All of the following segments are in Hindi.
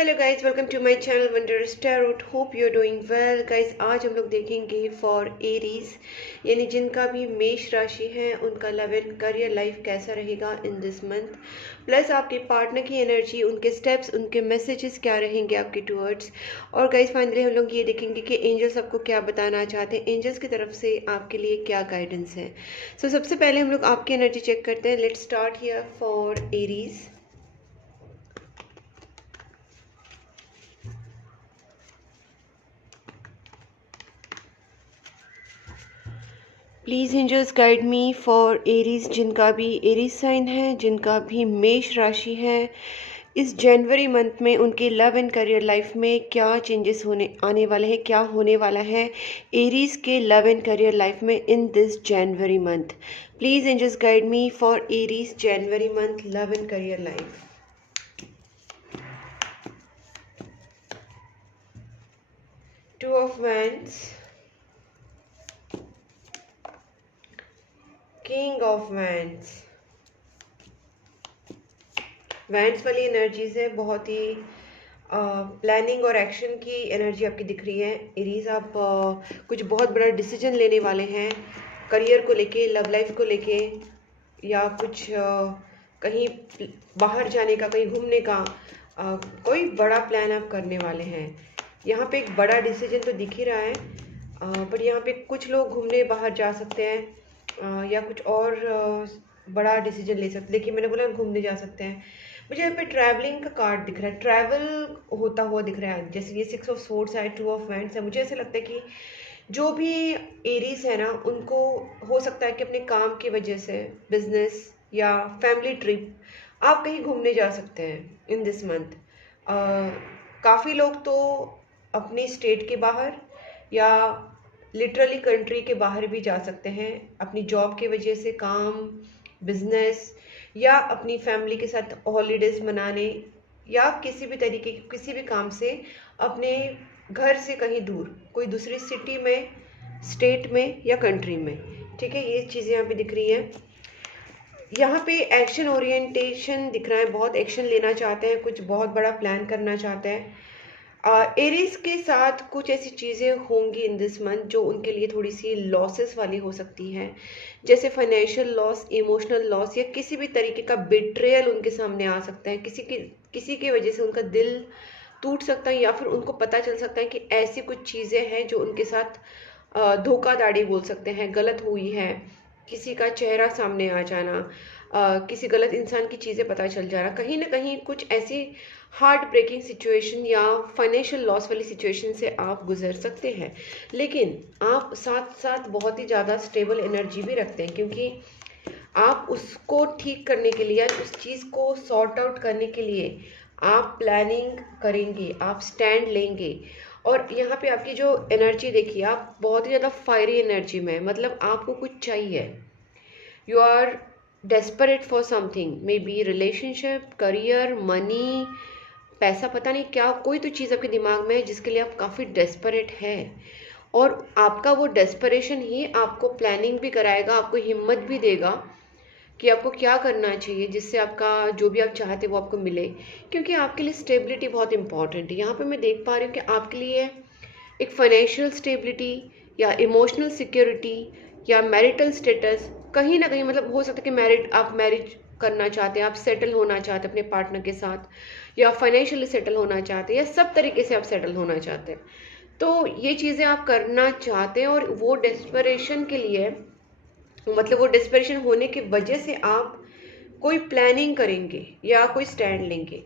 Hello guys, welcome to my channel wonder स्टारूट। Hope you are doing well guys. आज हम लोग देखेंगे फॉर एरीज, यानी जिनका भी मेष राशि है उनका लव एंड करियर लाइफ कैसा रहेगा इन दिस मंथ, प्लस आपके पार्टनर की एनर्जी, उनके स्टेप्स, उनके मैसेजेस क्या रहेंगे आपके टूवर्ड्स। और गाइज फाइनली हम लोग ये देखेंगे कि एंजल्स आपको क्या बताना चाहते हैं, एंजल्स की तरफ से आपके लिए क्या गाइडेंस है। सो सबसे पहले हम लोग आपकी एनर्जी चेक करते हैं। Let's start here for Aries. Please angels guide me for Aries, जिनका भी एरीज साइन है, जिनका भी मेष राशि है, इस जनवरी मंथ में उनके लव एंड करियर लाइफ में क्या चेंजेस होने आने वाले हैं, क्या होने वाला है एरीज के लव एंड करियर लाइफ में in this January month. Please angels guide me for Aries January month love and career life. Two of wands, king of wands. Wands वाली एनर्जीज है, बहुत ही प्लानिंग और एक्शन की एनर्जी आपकी दिख रही है एरीज। आप कुछ बहुत बड़ा डिसीजन लेने वाले हैं करियर को लेके, लव लाइफ को लेके, या कुछ कहीं बाहर जाने का, कहीं घूमने का, कोई बड़ा प्लान आप करने वाले हैं। यहाँ पे एक बड़ा डिसीजन तो दिख ही रहा है, बट यहाँ पे कुछ लोग घूमने बाहर जा सकते हैं या कुछ और बड़ा डिसीजन ले सकते हैं। देखिए, मैंने बोला घूमने जा सकते हैं। मुझे यहाँ पे ट्रैवलिंग का कार्ड दिख रहा है, ट्रैवल होता हुआ दिख रहा है। जैसे ये 6 ऑफ सोर्ड्स है, 2 ऑफ वैंड्स है। मुझे ऐसा लगता है कि जो भी एरीज है ना, उनको हो सकता है कि अपने काम की वजह से, बिजनेस या फैमिली ट्रिप, आप कहीं घूमने जा सकते हैं इन दिस मंथ। काफ़ी लोग तो अपनी स्टेट के बाहर या लिटरली कंट्री के बाहर भी जा सकते हैं अपनी जॉब की वजह से, काम, बिजनेस, या अपनी फैमिली के साथ हॉलीडेज मनाने, या किसी भी तरीके के किसी भी काम से अपने घर से कहीं दूर, कोई दूसरी सिटी में, स्टेट में या कंट्री में। ठीक है, ये चीज़ें यहाँ पे दिख रही हैं। यहाँ पे एक्शन ओरिएंटेशन दिख रहा है, बहुत एक्शन लेना चाहते हैं, कुछ बहुत बड़ा प्लान करना चाहते हैं। एरीज के साथ कुछ ऐसी चीज़ें होंगी इन दिस मंथ जो उनके लिए थोड़ी सी लॉसेस वाली हो सकती हैं, जैसे फाइनेंशियल लॉस, इमोशनल लॉस, या किसी भी तरीके का बिट्रेयल उनके सामने आ सकता है। किसी की वजह से उनका दिल टूट सकता है, या फिर उनको पता चल सकता है कि ऐसी कुछ चीज़ें हैं जो उनके साथ धोखाधड़ी बोल सकते हैं, गलत हुई है। किसी का चेहरा सामने आ जाना, किसी गलत इंसान की चीज़ें पता चल जाना, कहीं ना कहीं कुछ ऐसी हार्ट ब्रेकिंग सिचुएशन या फाइनेंशियल लॉस वाली सिचुएशन से आप गुजर सकते हैं। लेकिन आप साथ साथ बहुत ही ज़्यादा स्टेबल एनर्जी भी रखते हैं, क्योंकि आप उसको ठीक करने के लिए, उस चीज़ को सॉर्ट आउट करने के लिए आप प्लानिंग करेंगे, आप स्टैंड लेंगे। और यहाँ पे आपकी जो एनर्जी देखिए, आप बहुत ही ज़्यादा फायरी एनर्जी में, मतलब आपको कुछ चाहिए, you are desperate for something, maybe relationship, career, money, पैसा, पता नहीं क्या, कोई तो चीज़ आपके दिमाग में है जिसके लिए आप काफ़ी डेस्परेट है। और आपका वो डेस्परेशन ही आपको प्लानिंग भी कराएगा, आपको हिम्मत भी देगा कि आपको क्या करना चाहिए जिससे आपका जो भी आप चाहते हो वो आपको मिले। क्योंकि आपके लिए स्टेबिलिटी बहुत इंपॉर्टेंट है। यहाँ पे मैं देख पा रही हूँ कि आपके लिए एक फाइनेंशियल स्टेबिलिटी या इमोशनल सिक्योरिटी या मैरिटल स्टेटस, कहीं ना कहीं, मतलब हो सकता है कि आप मैरिज करना चाहते हैं, आप सेटल होना चाहते हैं अपने पार्टनर के साथ, या फाइनेंशियली सेटल होना चाहते हैं, या सब तरीके से आप सेटल होना चाहते हैं। तो ये चीज़ें आप करना चाहते हैं, और वो डेस्परेशन के लिए, मतलब वो डेस्परेशन होने की वजह से आप कोई प्लानिंग करेंगे या कोई स्टैंड लेंगे।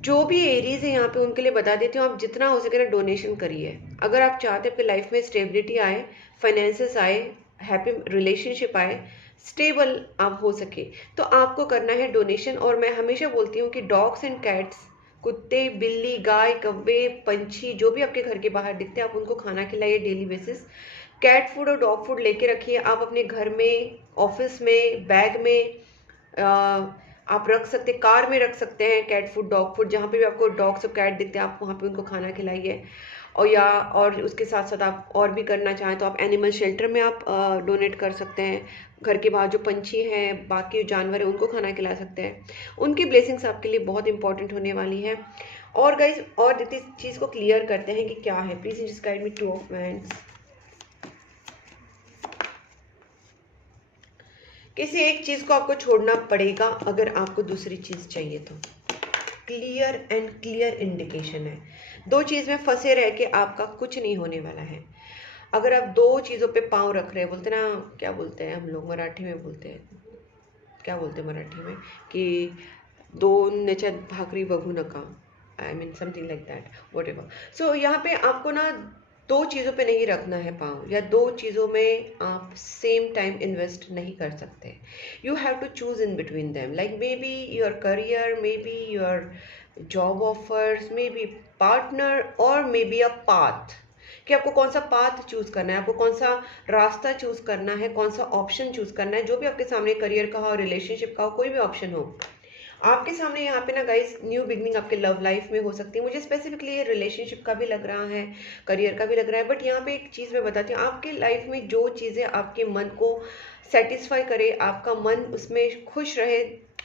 जो भी एरीज है यहाँ पे उनके लिए बता देती हूँ, आप जितना हो सके ना डोनेशन करिए। अगर आप चाहते हैं आपकी लाइफ में स्टेबिलिटी आए, फाइनेंसेस आए, हैप्पी रिलेशनशिप आए, स्टेबल आप हो सके, तो आपको करना है डोनेशन। और मैं हमेशा बोलती हूँ कि डॉग्स एंड कैट्स, कुत्ते, बिल्ली, गाय, कव्वे, पंछी, जो भी आपके घर के बाहर दिखते हैं, आप उनको खाना खिलाइए डेली बेसिस। कैट फूड और डॉग फूड लेके रखिए आप अपने घर में, ऑफिस में, बैग में, आप रख सकते, कार में रख सकते हैं कैट फूड, डॉग फूड, जहाँ पे भी आपको डॉग्स और कैट दिखते हैं आप वहाँ पे उनको खाना खिलाइए। और उसके साथ साथ आप और भी करना चाहें तो आप एनिमल शेल्टर में आप डोनेट कर सकते हैं। घर के बाहर जो पंछी हैं, बाकी जानवर हैं, उनको खाना खिला सकते हैं। उनकी ब्लेसिंग्स आपके लिए बहुत इंपॉर्टेंट होने वाली है। और गाइज और इस चीज़ को क्लियर करते हैं कि क्या है। Please just guide me 2 of wands. किसी एक चीज़ को आपको छोड़ना पड़ेगा अगर आपको दूसरी चीज़ चाहिए तो। क्लियर एंड क्लियर इंडिकेशन है। दो चीज़ में फंसे रह के आपका कुछ नहीं होने वाला है। अगर आप दो चीज़ों पे पाँव रख रहे हैं, बोलते ना, क्या बोलते हैं हम लोग मराठी में, बोलते हैं, क्या बोलते हैं मराठी में कि दोन नेच्यात भाकरी बघू नका, I mean something like that, whatever. So यहाँ पे आपको ना दो चीज़ों पे नहीं रखना है पाँव, या दो चीज़ों में आप सेम टाइम इन्वेस्ट नहीं कर सकते। You have to choose in between them, like maybe your career, maybe your job offers, maybe partner, और मे बी अ पाथ, कि आपको कौन सा पाथ चूज करना है, आपको कौन सा रास्ता चूज करना है, कौन सा ऑप्शन चूज करना है। जो भी आपके सामने, करियर का हो, रिलेशनशिप का हो, कोई भी ऑप्शन हो आपके सामने, यहाँ पे ना गाइस न्यू बिगनिंग आपके लव लाइफ में हो सकती है। मुझे स्पेसिफिकली ये रिलेशनशिप का भी लग रहा है, करियर का भी लग रहा है, बट यहाँ पे एक चीज़ मैं बताती हूँ, आपके लाइफ में जो चीज़ें आपके मन को सेटिस्फाई करे, आपका मन उसमें खुश रहे,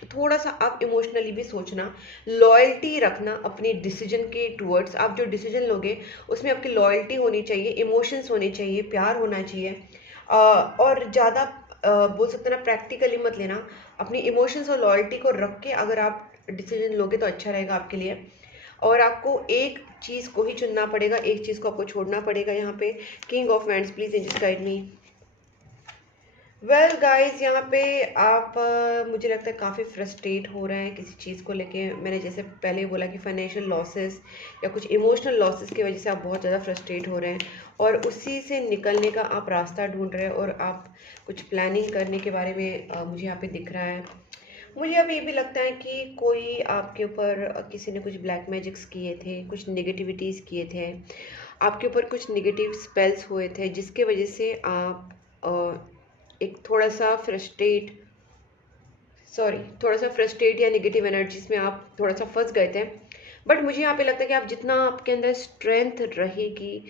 थोड़ा सा आप इमोशनली भी सोचना, लॉयल्टी रखना अपने डिसीजन के टूवर्ड्स। आप जो डिसीजन लोगे उसमें आपकी लॉयल्टी होनी चाहिए, इमोशंस होने चाहिए, प्यार होना चाहिए, और ज़्यादा बोल सकते हैं ना, प्रैक्टिकली मत लेना। अपनी इमोशंस और लॉयल्टी को रख के अगर आप डिसीजन लोगे तो अच्छा रहेगा आपके लिए। और आपको एक चीज़ को ही चुनना पड़ेगा, एक चीज़ को आपको छोड़ना पड़ेगा। यहाँ पे king of wands, please just guide me. Well guys, यहाँ पे आप मुझे लगता है काफ़ी फ्रस्ट्रेट हो रहे हैं किसी चीज़ को लेके। मैंने जैसे पहले बोला कि फाइनेंशियल लॉसेस या कुछ इमोशनल लॉसेस की वजह से आप बहुत ज़्यादा फ्रस्ट्रेट हो रहे हैं, और उसी से निकलने का आप रास्ता ढूंढ रहे हैं, और आप कुछ प्लानिंग करने के बारे में मुझे यहाँ पे दिख रहा है। मुझे अब ये भी लगता है कि कोई आपके ऊपर किसी ने कुछ ब्लैक मैजिक्स किए थे, कुछ नेगेटिविटीज़ किए थे, आपके ऊपर कुछ नेगेटिव स्पेल्स हुए थे, जिसके वजह से आप एक थोड़ा सा फ्रस्ट्रेट या नेगेटिव एनर्जीज में आप थोड़ा सा फंस गए थे। बट मुझे यहाँ पे लगता है कि आप जितना आपके अंदर स्ट्रेंथ रहेगी,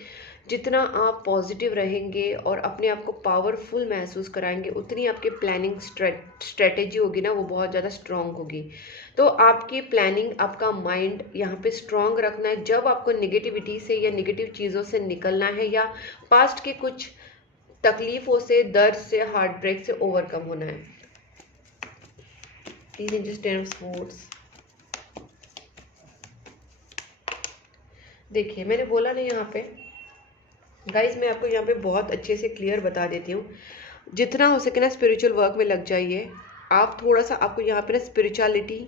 जितना आप पॉजिटिव रहेंगे और अपने आप को पावरफुल महसूस कराएंगे, उतनी आपकी प्लानिंग स्ट्रेटेजी होगी ना, वो बहुत ज़्यादा स्ट्रांग होगी। तो आपकी प्लानिंग, आपका माइंड यहाँ पे स्ट्रांग रखना है जब आपको नेगेटिविटी से या नेगेटिव चीज़ों से निकलना है, या पास्ट के कुछ तकलीफों से, दर्द से, हार्ट ब्रेक से ओवरकम होना है। Please just ten of swords. देखिए, मैंने बोला ना यहाँ पे गाइज, मैं आपको यहाँ पे बहुत अच्छे से क्लियर बता देती हूँ, जितना हो सके ना स्पिरिचुअल वर्क में लग जाइए। आप थोड़ा सा, आपको यहाँ पे ना spirituality,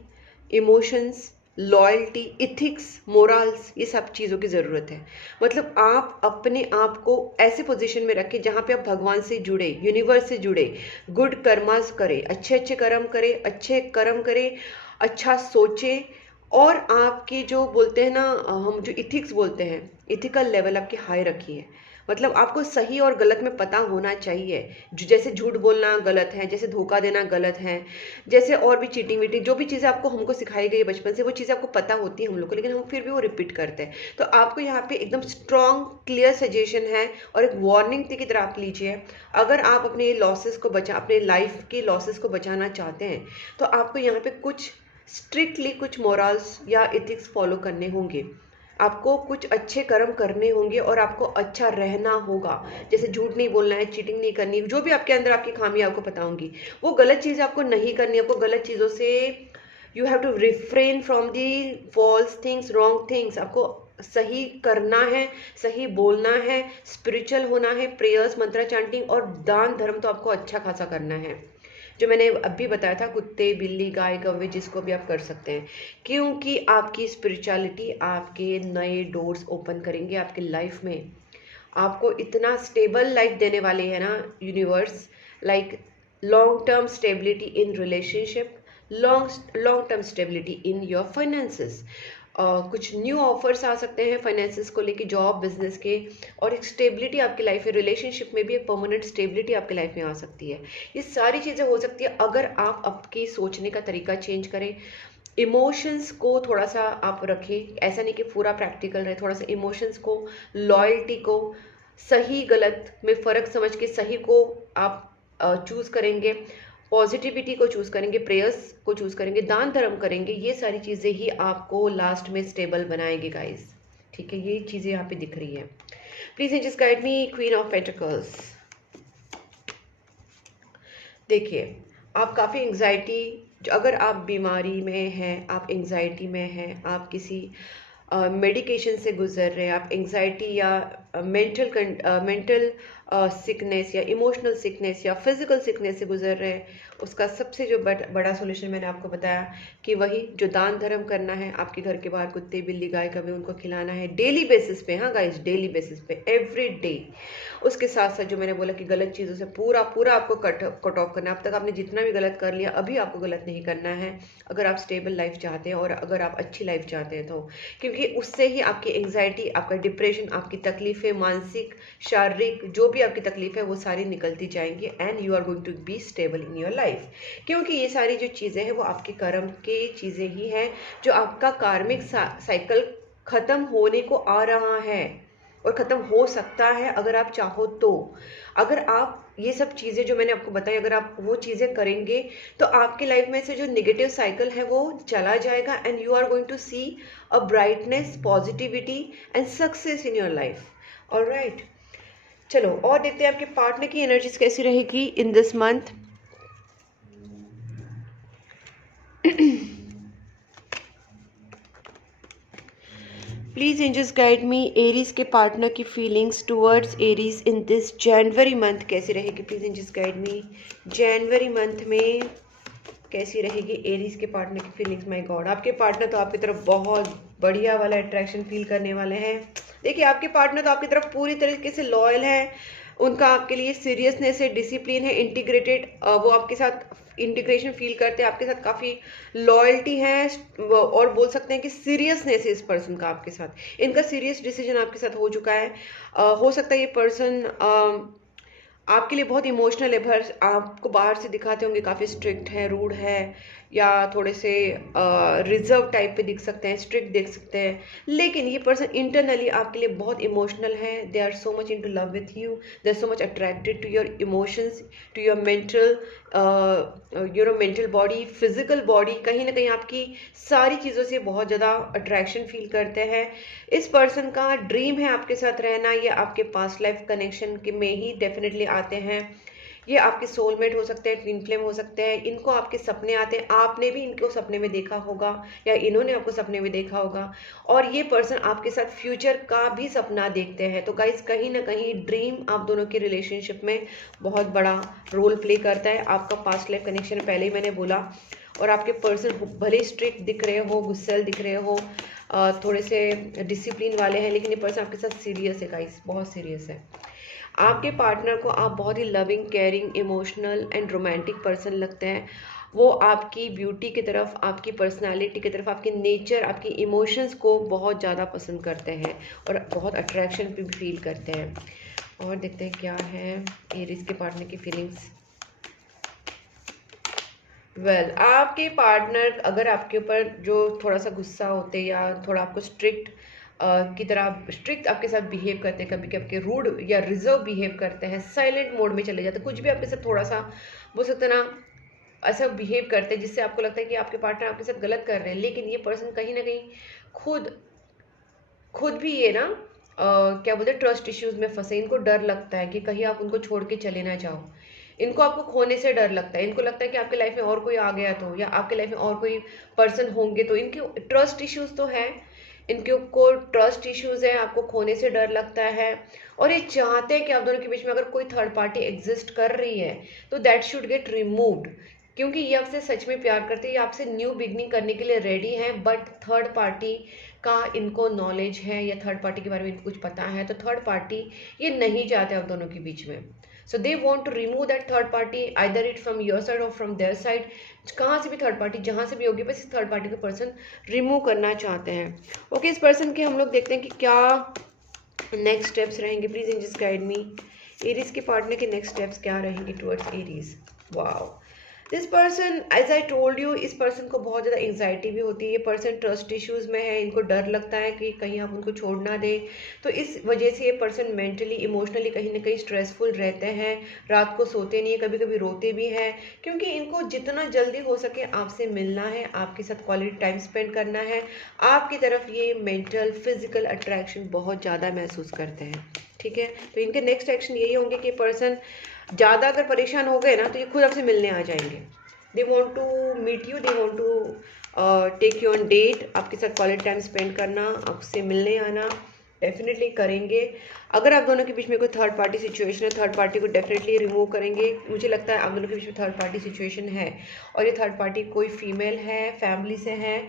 emotions, loyalty, ethics, morals, ये सब चीज़ों की ज़रूरत है। मतलब आप अपने आप को ऐसे पोजीशन में रखें जहाँ पे आप भगवान से जुड़े, यूनिवर्स से जुड़े, गुड कर्मास करें, अच्छे अच्छे कर्म करें, अच्छे कर्म करें, अच्छा सोचें, और आपकी जो बोलते हैं ना, हम जो इथिक्स बोलते हैं, इथिकल लेवल आपकी हाई रखिए। मतलब आपको सही और गलत में पता होना चाहिए। जैसे झूठ बोलना गलत है, जैसे धोखा देना गलत है, जैसे और भी चीटिंग वीटिंग, जो भी चीज़ें आपको हमको सिखाई गई है बचपन से, वो चीज़ें आपको पता होती है हम लोग को, लेकिन हम फिर भी वो रिपीट करते हैं। तो आपको यहाँ पे एकदम स्ट्रॉन्ग क्लियर सजेशन है, और एक वार्निंग की तरह आप लीजिए। अगर आप अपने लॉसेस को अपने लाइफ के लॉसेस को बचाना चाहते हैं, तो आपको यहाँ पे कुछ स्ट्रिक्टली कुछ मोरल्स या इथिक्स फॉलो करने होंगे। आपको कुछ अच्छे कर्म करने होंगे, और आपको अच्छा रहना होगा। जैसे झूठ नहीं बोलना है, चीटिंग नहीं करनी, जो भी आपके अंदर आपकी खामियां आपको पता होंगी, वो गलत चीज़ आपको नहीं करनी। आपको गलत चीज़ों से you have to refrain from the false things, wrong things. आपको सही करना है, सही बोलना है, स्पिरिचुअल होना है, प्रेयर्स, मंत्रा चैंटिंग, और दान धर्म तो आपको अच्छा खासा करना है, जो मैंने अभी बताया था, कुत्ते, बिल्ली, गाय, कौवे, जिसको भी आप कर सकते हैं। क्योंकि आपकी स्पिरिचुअलिटी आपके नए डोर्स ओपन करेंगे आपके लाइफ में। आपको इतना स्टेबल लाइफ देने वाले हैं ना universe, like long term stability in relationship, long term stability in your finances. कुछ न्यू ऑफर्स आ सकते हैं फाइनेंसेस को लेके, जॉब, बिजनेस के, और एक स्टेबिलिटी आपकी लाइफ में, रिलेशनशिप में भी एक परमानेंट स्टेबिलिटी आपकी लाइफ में आ सकती है। ये सारी चीज़ें हो सकती है अगर आप आपकी सोचने का तरीका चेंज करें, इमोशंस को थोड़ा सा आप रखें, ऐसा नहीं कि पूरा प्रैक्टिकल रहे, थोड़ा सा इमोशंस को, लॉयल्टी को, सही गलत में फ़र्क समझ के सही को आप चूज़ करेंगे, पॉजिटिविटी को चूज़ करेंगे, प्रेयर्स को चूज़ करेंगे, दान धर्म करेंगे, ये सारी चीज़ें ही आपको लास्ट में स्टेबल बनाएंगे गाइस। ठीक है, ये चीज़ें यहाँ पे दिख रही हैं। Please angels guide me, queen of pentacles. देखिए, आप काफ़ी एंग्जाइटी, अगर आप बीमारी में हैं, आप एंग्जाइटी में हैं, आप किसी मेडिकेशन से गुजर रहे हैं, आप एंग्जाइटी या मेंटल सिकनेस या इमोशनल सिकनेस या फिजिकल सिकनेस से गुजर रहे हैं, उसका सबसे जो बड़ा सोल्यूशन मैंने आपको बताया कि वही जो दान धर्म करना है, आपके घर के बाहर कुत्ते बिल्ली गाय कभी उनको खिलाना है डेली बेसिस पे। हाँ गाइस, डेली बेसिस पे, एवरी डे। उसके साथ साथ जो मैंने बोला कि गलत चीज़ों से पूरा आपको कट ऑफ करना है। अब तक आपने जितना भी गलत कर लिया, अभी आपको गलत नहीं करना है, अगर आप स्टेबल लाइफ चाहते हैं और अगर आप अच्छी लाइफ चाहते हैं तो। क्योंकि उससे ही आपकी एंग्जाइटी, आपका डिप्रेशन, आपकी तकलीफ़ें, मानसिक शारीरिक जो भी आपकी तकलीफ है वो सारी निकलती जाएंगी and you are going to be stable in your life. क्योंकि ये सारी जो चीज़ें हैं वो आपके कर्म की चीज़ें ही हैं, जो आपका कार्मिक साइकिल ख़त्म होने को आ रहा है और ख़त्म हो सकता है अगर आप चाहो तो। अगर आप ये सब चीज़ें जो मैंने आपको बताई, अगर आप वो चीज़ें करेंगे तो आपकी लाइफ में से जो नेगेटिव साइकिल है वो चला जाएगा and you are going to see a brightness, positivity and success in your life. Alright, चलो और देखते हैं आपके पार्टनर की एनर्जीज कैसी रहेगी in this month. Please angels guide me, Aries के पार्टनर की feelings towards Aries in this January month कैसी रहेगी। Please angels guide me, January month में कैसी रहेगी एरीज के पार्टनर की फीलिंग्स। माय गॉड, आपके पार्टनर तो आपकी तरफ बहुत बढ़िया वाला अट्रैक्शन फील करने वाले हैं। देखिए, आपके पार्टनर तो आपकी तरफ पूरी तरीके से लॉयल है, उनका आपके लिए सीरियसनेस है, डिसिप्लिन है, इंटीग्रेटेड, वो आपके साथ इंटीग्रेशन फील करते हैं, आपके साथ काफ़ी लॉयल्टी है और बोल सकते हैं कि सीरियसनेस है इस पर्सन का आपके साथ। इनका सीरियस डिसीजन आपके साथ हो चुका है। हो सकता है ये पर्सन आपके लिए बहुत इमोशनल है, भर आपको बाहर से दिखाते होंगे काफ़ी स्ट्रिक्ट है, रूड है, या थोड़े से रिजर्व टाइप पे दिख सकते हैं, स्ट्रिक्ट दिख सकते हैं, लेकिन ये पर्सन इंटरनली आपके लिए बहुत इमोशनल है। They are so much into love with you, they are so much attracted to your emotions, to your mental body, physical body, कहीं ना कहीं आपकी सारी चीज़ों से बहुत ज़्यादा अट्रैक्शन फील करते हैं। इस पर्सन का ड्रीम है आपके साथ रहना, ये आपके पास्ट लाइफ कनेक्शन के में ही डेफिनेटली आते हैं। ये आपके सोलमेट हो सकते हैं, ट्विन फ्लेम हो सकते हैं, इनको आपके सपने आते हैं, आपने भी इनको सपने में देखा होगा या इन्होंने आपको सपने में देखा होगा, और ये पर्सन आपके साथ फ्यूचर का भी सपना देखते हैं। तो गाइस, कहीं ना कहीं ड्रीम आप दोनों के रिलेशनशिप में बहुत बड़ा रोल प्ले करता है। आपका पास्ट लाइफ कनेक्शन पहले ही मैंने बोला, और आपके पर्सन भले स्ट्रिक्ट दिख रहे हो, गुस्सैल दिख रहे हो, थोड़े से डिसिप्लिन वाले हैं, लेकिन ये पर्सन आपके साथ सीरियस है गाइस, बहुत सीरियस है। आपके पार्टनर को आप बहुत ही loving, caring, emotional and romantic person लगते हैं। वो आपकी ब्यूटी की तरफ, आपकी पर्सनालिटी की तरफ, आपके नेचर, आपकी इमोशंस को बहुत ज़्यादा पसंद करते हैं और बहुत अट्रैक्शन भी फील करते हैं। और देखते हैं क्या है एरीज के पार्टनर की फीलिंग्स। आपके पार्टनर अगर आपके ऊपर जो थोड़ा सा गुस्सा होते हैं या थोड़ा आपको स्ट्रिक्ट की तरह स्ट्रिक्ट आपके साथ बिहेव करते हैं, कभी कभी रूड या रिजर्व बिहेव करते हैं, साइलेंट मोड में चले जाते हैं, कुछ भी आपके साथ थोड़ा सा बोल सकते ना ऐसा बिहेव करते हैं जिससे आपको लगता है कि आपके पार्टनर आपके साथ गलत कर रहे हैं, लेकिन ये पर्सन कहीं ना कहीं खुद भी ये ना क्या बोलते हैं, ट्रस्ट इश्यूज में फंसे। इनको डर लगता है कि कहीं आप उनको छोड़ के चले ना जाओ, इनको आपको खोने से डर लगता है, इनको लगता है कि आपके लाइफ में और कोई आ गया तो, या आपके लाइफ में और कोई पर्सन होंगे तो। इनके ट्रस्ट इश्यूज तो है, इनके को ट्रस्ट इश्यूज है, आपको खोने से डर लगता है, और ये चाहते हैं कि आप दोनों के बीच में अगर कोई थर्ड पार्टी एग्जिस्ट कर रही है तो दैट शुड गेट रिमूव्ड, क्योंकि ये आपसे सच में प्यार करते हैं, ये आपसे न्यू बिगनिंग करने के लिए रेडी हैं, बट थर्ड पार्टी का इनको नॉलेज है या थर्ड पार्टी के बारे में इनको कुछ पता है, तो थर्ड पार्टी ये नहीं चाहते आप दोनों के बीच में। So they want to remove that third party, either it from your side और फ्रॉम देयर साइड। कहाँ से भी थर्ड पार्टी, जहाँ से भी होगी, बस इस थर्ड पार्टी को पर्सन रिमूव करना चाहते हैं। ओके, इस पर्सन के हम लोग देखते हैं कि क्या नेक्स्ट स्टेप्स रहेंगे। Please angels guide me, Aries के पार्टनर के नेक्स्ट स्टेप्स क्या रहेंगे towards Aries. Wow, this person, as I told you, इस पर्सन को बहुत ज़्यादा एंग्जाइटी भी होती है। ये पर्सन ट्रस्ट इश्यूज़ में है, इनको डर लगता है कि कहीं आप उनको छोड़ ना दें। तो इस वजह से ये पर्सन मेंटली इमोशनली कहीं ना कहीं स्ट्रेसफुल रहते हैं, रात को सोते नहीं है, कभी कभी रोते भी हैं, क्योंकि इनको जितना जल्दी हो सके आपसे मिलना है, आपके साथ क्वालिटी टाइम स्पेंड करना है। आपकी तरफ ये मेंटल फिजिकल अट्रैक्शन बहुत ज़्यादा महसूस करते हैं। ठीक है, तो इनके नेक्स्ट एक्शन यही होंगे कि पर्सन ज़्यादा अगर परेशान हो गए ना तो ये खुद आपसे मिलने आ जाएंगे। They want to meet you, they want to take you on date, आपके साथ क्वालिटी टाइम स्पेंड करना, आपसे मिलने आना डेफिनेटली करेंगे। अगर आप दोनों के बीच में कोई थर्ड पार्टी सिचुएशन है, थर्ड पार्टी को डेफिनेटली रिमूव करेंगे। मुझे लगता है आप दोनों के बीच में थर्ड पार्टी सिचुएशन है, और ये थर्ड पार्टी कोई फीमेल है, फैमिली से है,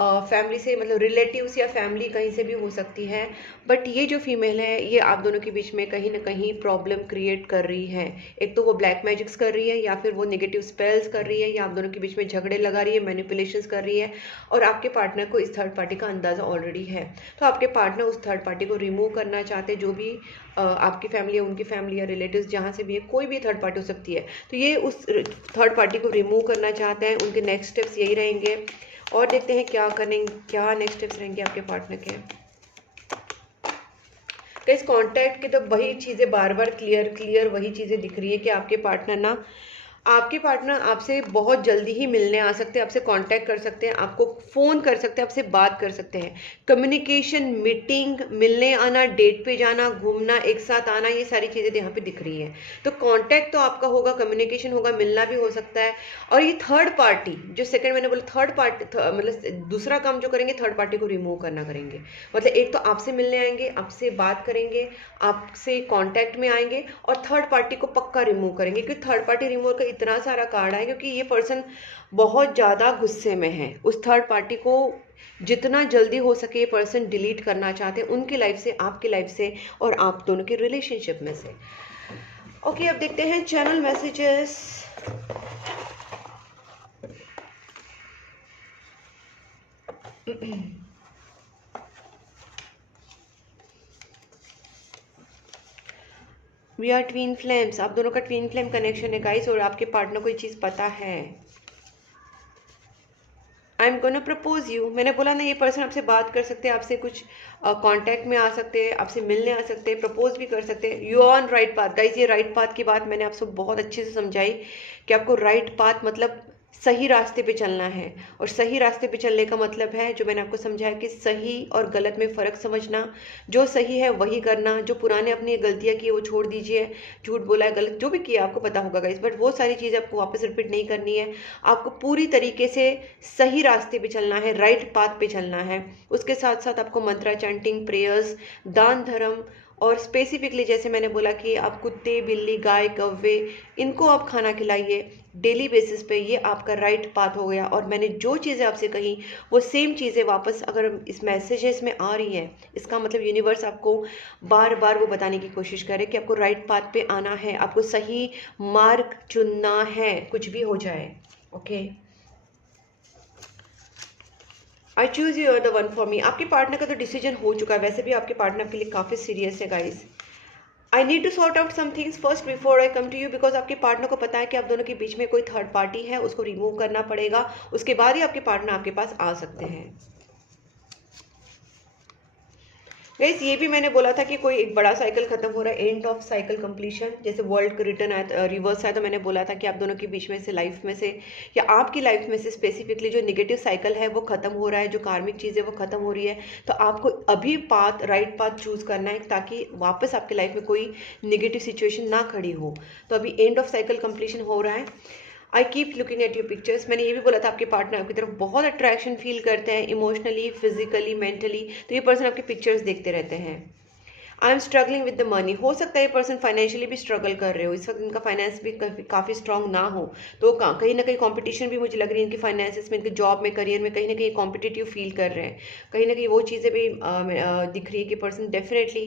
फैमिली से मतलब रिलेटिव्स या फैमिली कहीं से भी हो सकती है। बट ये जो फीमेल है ये आप दोनों के बीच में कहीं ना कहीं प्रॉब्लम क्रिएट कर रही है। एक तो वो ब्लैक मैजिक्स कर रही है, या फिर वो नेगेटिव स्पेल्स कर रही है, या आप दोनों के बीच में झगड़े लगा रही है, मैनिपुलेशंस कर रही है, और आपके पार्टनर को इस थर्ड पार्टी का अंदाज़ा ऑलरेडी है। तो आपके पार्टनर उस थर्ड पार्टी को रिमूव करना चाहते हैं, जो भी आपकी फैमिली या उनकी फैमिली या रिलेटिव्स जहाँ से भी है, कोई भी थर्ड पार्टी हो सकती है। तो ये उस थर्ड पार्टी को रिमूव करना चाहते हैं। उनके नेक्स्ट स्टेप्स यही रहेंगे, और देखते हैं क्या करेंगे, क्या नेक्स्ट स्टेप्स रहेंगे आपके पार्टनर के। इस कांटेक्ट की तो वही चीज़ें बार बार क्लियर वही चीज़ें दिख रही है कि आपके पार्टनर आपसे बहुत जल्दी ही मिलने आ सकते हैं, आपसे कांटेक्ट कर सकते हैं, आपको फ़ोन कर सकते हैं, आपसे बात कर सकते हैं। कम्युनिकेशन, मीटिंग, मिलने आना, डेट पे जाना, घूमना, एक साथ आना, ये सारी चीज़ें यहाँ पे दिख रही हैं। तो कांटेक्ट तो आपका होगा, कम्युनिकेशन होगा, मिलना भी हो सकता है। और ये थर्ड पार्टी जो सेकंड मैंने बोला, थर्ड पार्टी मतलब दूसरा काम जो करेंगे, थर्ड पार्टी को रिमूव करना करेंगे। मतलब एक तो आपसे मिलने आएंगे, आपसे बात करेंगे, आपसे कांटेक्ट में आएंगे, और थर्ड पार्टी को पक्का रिमूव करेंगे। क्योंकि थर्ड पार्टी रिमूव का इतना सारा कार्ड है, क्योंकि ये पर्सन बहुत ज़्यादा गुस्से में है। उस थर्ड पार्टी को जितना जल्दी हो सके ये पर्सन डिलीट करना चाहते हैं उनकी लाइफ से, आपकी लाइफ से, और आप दोनों के रिलेशनशिप में से। ओके, अब देखते हैं channel messages. We are twin flames, आप दोनों का ट्वीन फ्लेम कनेक्शन है गाइस, और आपके पार्टनर को ये चीज़ पता है। I am gonna propose you, मैंने बोला ना, ये पर्सन आपसे बात कर सकते हैं, आपसे कुछ कांटेक्ट में आ सकते हैं, आपसे मिलने आ सकते हैं, प्रपोज भी कर सकते हैं। You on right path guys, ये राइट पाथ की बात मैंने आपसे बहुत अच्छे से समझाई कि आपको राइट पाथ मतलब सही रास्ते पे चलना है। और सही रास्ते पे चलने का मतलब है, जो मैंने आपको समझाया, कि सही और गलत में फ़र्क समझना, जो सही है वही करना, जो पुराने अपनी गलतियाँ की वो छोड़ दीजिए, झूठ बोला है, गलत जो भी किया आपको पता होगा गाइस, बट वो सारी चीज़ आपको वापस रिपीट नहीं करनी है। आपको पूरी तरीके से सही रास्ते पे चलना है, राइट पाथ पे चलना है। उसके साथ साथ आपको मंत्रा चैंटिंग, प्रेयर्स, दान धर्म, और स्पेसिफिकली जैसे मैंने बोला कि आप कुत्ते, बिल्ली, गाय, कौवे, इनको आप खाना खिलाइए डेली बेसिस पे, ये आपका राइट पाथ हो गया। और मैंने जो चीज़ें आपसे कही वो सेम चीज़ें वापस अगर इस मैसेजेस में आ रही हैं, इसका मतलब यूनिवर्स आपको बार बार वो बताने की कोशिश करे कि आपको राइट पाथ पे आना है, आपको सही मार्ग चुनना है, कुछ भी हो जाए। Okay, I choose you are the one for me. आपके पार्टनर का तो डिसीजन हो चुका है, वैसे भी आपके पार्टनर के लिए काफ़ी सीरियस है guys. I need to sort out some things first before I come to you, because आपके पार्टनर को पता है कि आप दोनों के बीच में कोई थर्ड पार्टी है, उसको रिमूव करना पड़ेगा, उसके बाद ही आपके पार्टनर आपके पास आ सकते हैं। गाइस, ये भी मैंने बोला था कि कोई एक बड़ा साइकिल खत्म हो रहा है, एंड ऑफ साइकिल कंप्लीशन, जैसे वर्ल्ड का रिटर्न आया, रिवर्स आया, तो मैंने बोला था कि आप दोनों के बीच में से, लाइफ में से, या आपकी लाइफ में से स्पेसिफिकली जो नेगेटिव साइकिल है वो खत्म हो रहा है, जो कार्मिक चीज़ है वो खत्म हो रही है। तो आपको अभी पाथ, राइट पाथ चूज करना है, ताकि वापस आपके लाइफ में कोई नेगेटिव सिचुएशन ना खड़ी हो। तो अभी एंड ऑफ साइकिल कंप्लीशन हो रहा है। I keep looking at your pictures, मैंने ये भी बोला था आपके पार्टनर आपकी तरफ बहुत अट्रैक्शन फील करते हैं, इमोशनली, फिजिकली, मेंटली। तो ये पर्सन आपके पिक्चर्स देखते रहते हैं। I am struggling with the money, हो सकता है ये पर्सन फाइनेंशियली भी स्ट्रगल कर रहे हो, इस वक्त इनका फाइनेंस भी काफ़ी स्ट्रॉन्ग ना हो, तो कहीं ना कहीं कंपटीशन भी मुझे लग रही है इनकी फाइनेंसेस में, इनके जॉब में, करियर में कहीं ना कहीं कॉम्पिटिटिव फील कर रहे हैं। कहीं ना कहीं वो चीज़ें भी दिख रही है कि पर्सन डेफिनेटली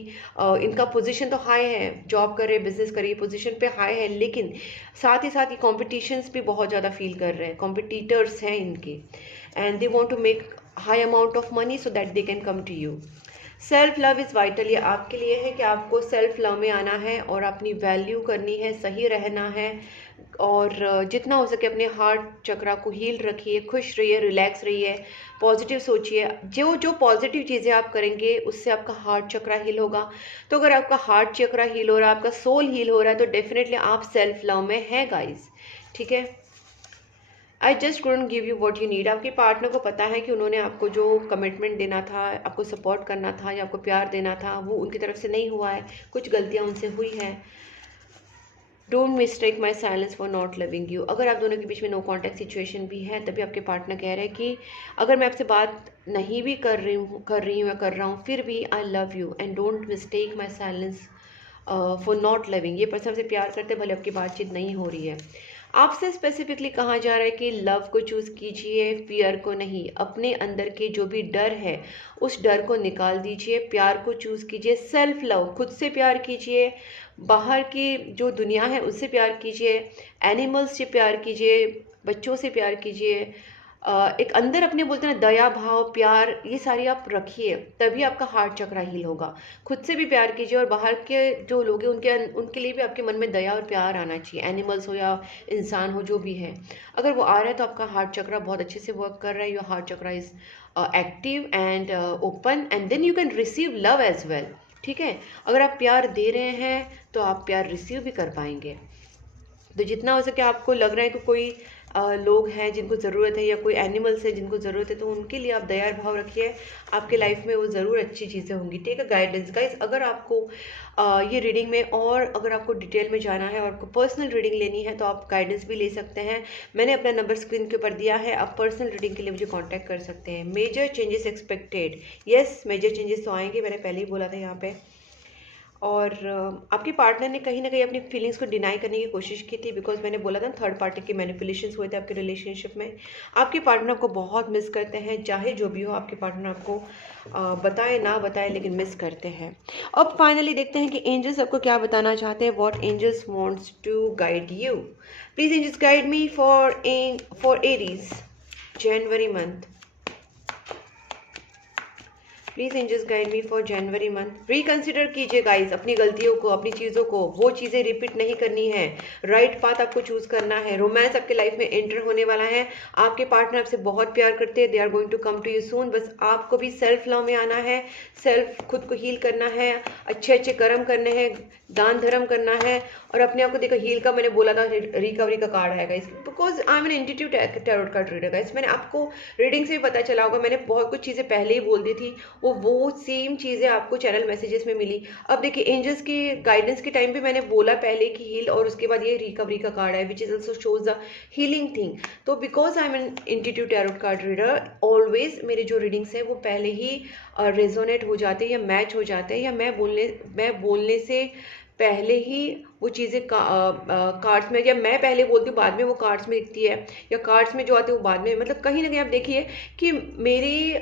इनका पोजीशन तो हाई है, जॉब कर रहे, बिजनेस कर रही, पोजीशन पे हाई है, लेकिन साथ ही साथ ये कॉम्पिटिशन्स भी बहुत ज़्यादा फील कर रहे हैं, कॉम्पिटिटर्स हैं इनके, and they want to make high amount of money so that they can come to you. Self love is vital, ये आपके लिए है कि आपको सेल्फ लव में आना है और अपनी वैल्यू करनी है, सही रहना है, और जितना हो सके अपने हार्ट चक्रा को हील रखिए, खुश रहिए, रिलैक्स रहिए, पॉजिटिव सोचिए। जो जो पॉजिटिव चीज़ें आप करेंगे उससे आपका हार्ट चक्रा हील होगा। तो अगर आपका हार्ट चक्रा हील हो रहा है, आपका सोल हील हो रहा है, तो डेफिनेटली आप सेल्फ लव में हैं गाइज। ठीक है, I just couldn't give you what you need. आपके पार्टनर को पता है कि उन्होंने आपको जो कमिटमेंट देना था, आपको सपोर्ट करना था या आपको प्यार देना था, वो उनकी तरफ से नहीं हुआ है, कुछ गलतियाँ उनसे हुई हैं। Don't mistake my silence for not loving you. अगर आप दोनों के बीच में नो कॉन्टैक्ट सिचुएशन भी है, तभी आपके पार्टनर कह रहे हैं कि अगर मैं आपसे बात नहीं भी कर रही हूँ या कर रहा हूँ, फिर भी I love you and don't mistake my silence for not loving. ये पर्सन से प्यार करते भले आपकी बातचीत नहीं हो रही है। आपसे स्पेसिफिकली कहा जा रहा है कि लव को चूज़ कीजिए, फियर को नहीं। अपने अंदर के जो भी डर है उस डर को निकाल दीजिए, प्यार को चूज़ कीजिए। सेल्फ लव, खुद से प्यार कीजिए, बाहर की जो दुनिया है उससे प्यार कीजिए, एनिमल्स से प्यार कीजिए, बच्चों से प्यार कीजिए। एक अंदर अपने बोलते हैं ना दया भाव प्यार, ये सारी आप रखिए, तभी आपका हार्ट चक्रा हील होगा। खुद से भी प्यार कीजिए और बाहर के जो लोग हैं उनके लिए भी आपके मन में दया और प्यार आना चाहिए, एनिमल्स हो या इंसान हो जो भी है। अगर वो आ रहा है तो आपका हार्ट चक्रा बहुत अच्छे से वर्क कर रहा है। Your heart chakra is active and open and then you can receive love as well. ठीक है, अगर आप प्यार दे रहे हैं तो आप प्यार रिसीव भी कर पाएंगे। तो जितना हो सके आपको लग रहा है कि कोई लोग हैं जिनको ज़रूरत है या कोई एनिमल्स है जिनको ज़रूरत है, तो उनके लिए आप दया भाव रखिए, आपके लाइफ में वो ज़रूर अच्छी चीज़ें होंगी। Take a guidance guys. अगर आपको ये रीडिंग में और अगर आपको डिटेल में जाना है और आपको पर्सनल रीडिंग लेनी है तो आप गाइडेंस भी ले सकते हैं। मैंने अपना नंबर स्क्रीन के ऊपर दिया है, आप पर्सनल रीडिंग के लिए मुझे कॉन्टैक्ट कर सकते हैं। Major changes expected, yes major changes तो आएंगे, मैंने पहले ही बोला था यहाँ पे। और आपके पार्टनर ने कहीं ना कहीं अपनी फीलिंग्स को डिनाई करने की कोशिश की थी, बिकॉज मैंने बोला था थर्ड पार्टी के मैनिपुलेशंस हुए थे आपके रिलेशनशिप में। आपके पार्टनर को बहुत मिस करते हैं, चाहे जो भी हो आपके पार्टनर आपको बताए ना बताए लेकिन मिस करते हैं। अब फाइनली देखते हैं कि एंजल्स आपको क्या बताना चाहते हैं। What angels wants to guide you. Please angels guide me for Aries January month. Please angels guide me for January month. Reconsider कीजिए गाइस अपनी गलतियों को, अपनी चीज़ों को, वो चीज़ें रिपीट नहीं करनी है। राइट पाथ आपको चूज़ करना है। रोमांस आपके लाइफ में एंटर होने वाला है। आपके पार्टनर आपसे बहुत प्यार करते हैं, they are going to come to you soon. बस आपको भी सेल्फ लव में आना है, सेल्फ खुद को हील करना है, अच्छे अच्छे कर्म करने हैं, दान धर्म करना है और अपने आप को देखो हील का मैंने बोला था रिकवरी का कार्ड है guys, because I am an intuitive tarot card reader guys. मैंने आपको रीडिंग से भी पता चला होगा, मैंने बहुत कुछ चीज़ें पहले ही बोल दी थी, वो सेम चीज़ें आपको चैनल मैसेजेस में मिली। अब देखिए एंजल्स की गाइडेंस के टाइम पे मैंने बोला पहले कि हील, और उसके बाद ये रिकवरी का कार्ड है which is also shows the healing thing. तो because I am an intuitive tarot card reader, always मेरे जो रीडिंग्स हैं वो पहले ही रेजोनेट हो जाते हैं या मैच हो जाते हैं, या मैं बोलने से पहले ही वो चीज़ें कार्ड्स में, या मैं पहले बोलती हूँ बाद में वो कार्ड्स में दिखती है, या कार्ड्स में जो आते हैं वो बाद में, मतलब कहीं ना कहीं आप देखिए कि मेरी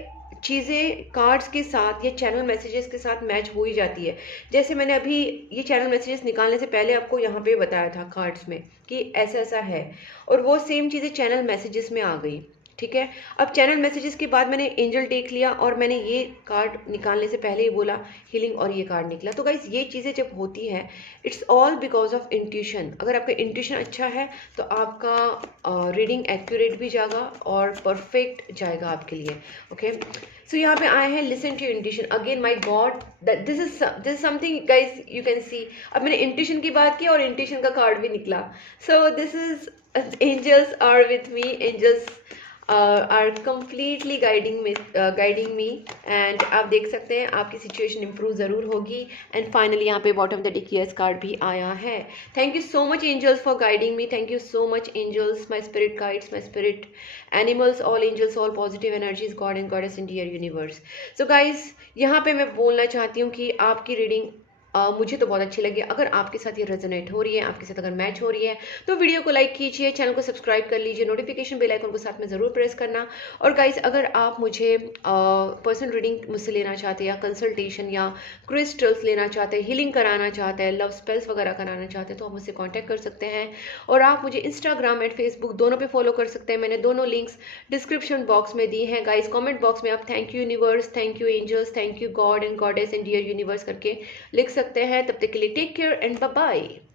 चीज़ें कार्ड्स के साथ या चैनल मैसेजेस के साथ मैच हो ही जाती है। जैसे मैंने अभी ये चैनल मैसेजेस निकालने से पहले आपको यहाँ पे बताया था कार्ड्स में कि ऐसा ऐसा है, और वो सेम चीज़ें चैनल मैसेजेस में आ गई। ठीक है, अब चैनल मैसेजेस के बाद मैंने एंजल टेक लिया और मैंने ये कार्ड निकालने से पहले ही बोला हीलिंग, और ये कार्ड निकला। तो गाइस ये चीज़ें जब होती हैं it's all because of intuition. अगर आपका इंट्यूशन अच्छा है तो आपका रीडिंग एक्यूरेट भी जाएगा और परफेक्ट जाएगा आपके लिए। ओके, सो यहाँ पे आए हैं listen to intuition again. My god, this is something guys you can see. अब मैंने इंट्यूशन की बात की और इंट्यूशन का कार्ड भी निकला। So this is angels are with me, angels are completely guiding me and आप देख सकते हैं आपकी सिचुएशन इंप्रूव ज़रूर होगी। एंड फाइनली यहाँ पे bottom the deck yes card भी आया है। Thank you so much angels for guiding me, thank you so much angels, my spirit guides, my spirit animals, all angels, all positive energies, god and goddess in dear universe. So guys यहाँ पे मैं बोलना चाहती हूँ कि आपकी रीडिंग मुझे तो बहुत अच्छी लगी। अगर आपके साथ ये रेजोनेट हो रही है, आपके साथ अगर मैच हो रही है, तो वीडियो को लाइक कीजिए, चैनल को सब्सक्राइब कर लीजिए, नोटिफिकेशन बेल आइकन को साथ में ज़रूर प्रेस करना। और गाइस, अगर आप मुझे पर्सनल रीडिंग मुझसे लेना चाहते हैं, या कंसल्टेशन या क्रिस्टल्स लेना चाहते हैं, हीलिंग कराना चाहते हैं, लव स्पेल्स वगैरह कराना चाहते हैं, तो आप मुझसे कॉन्टैक्ट कर सकते हैं। और आप मुझे इंस्टाग्राम एंड फेसबुक दोनों पे फॉलो कर सकते हैं। मैंने दोनों लिंक्स डिस्क्रिप्शन बॉक्स में दी हैं। गाइस, कमेंट बॉक्स में आप thank you universe, thank you angels, thank you god and goddess and dear universe करके लिख सकते हैं। तब तक के लिए take care and bye bye.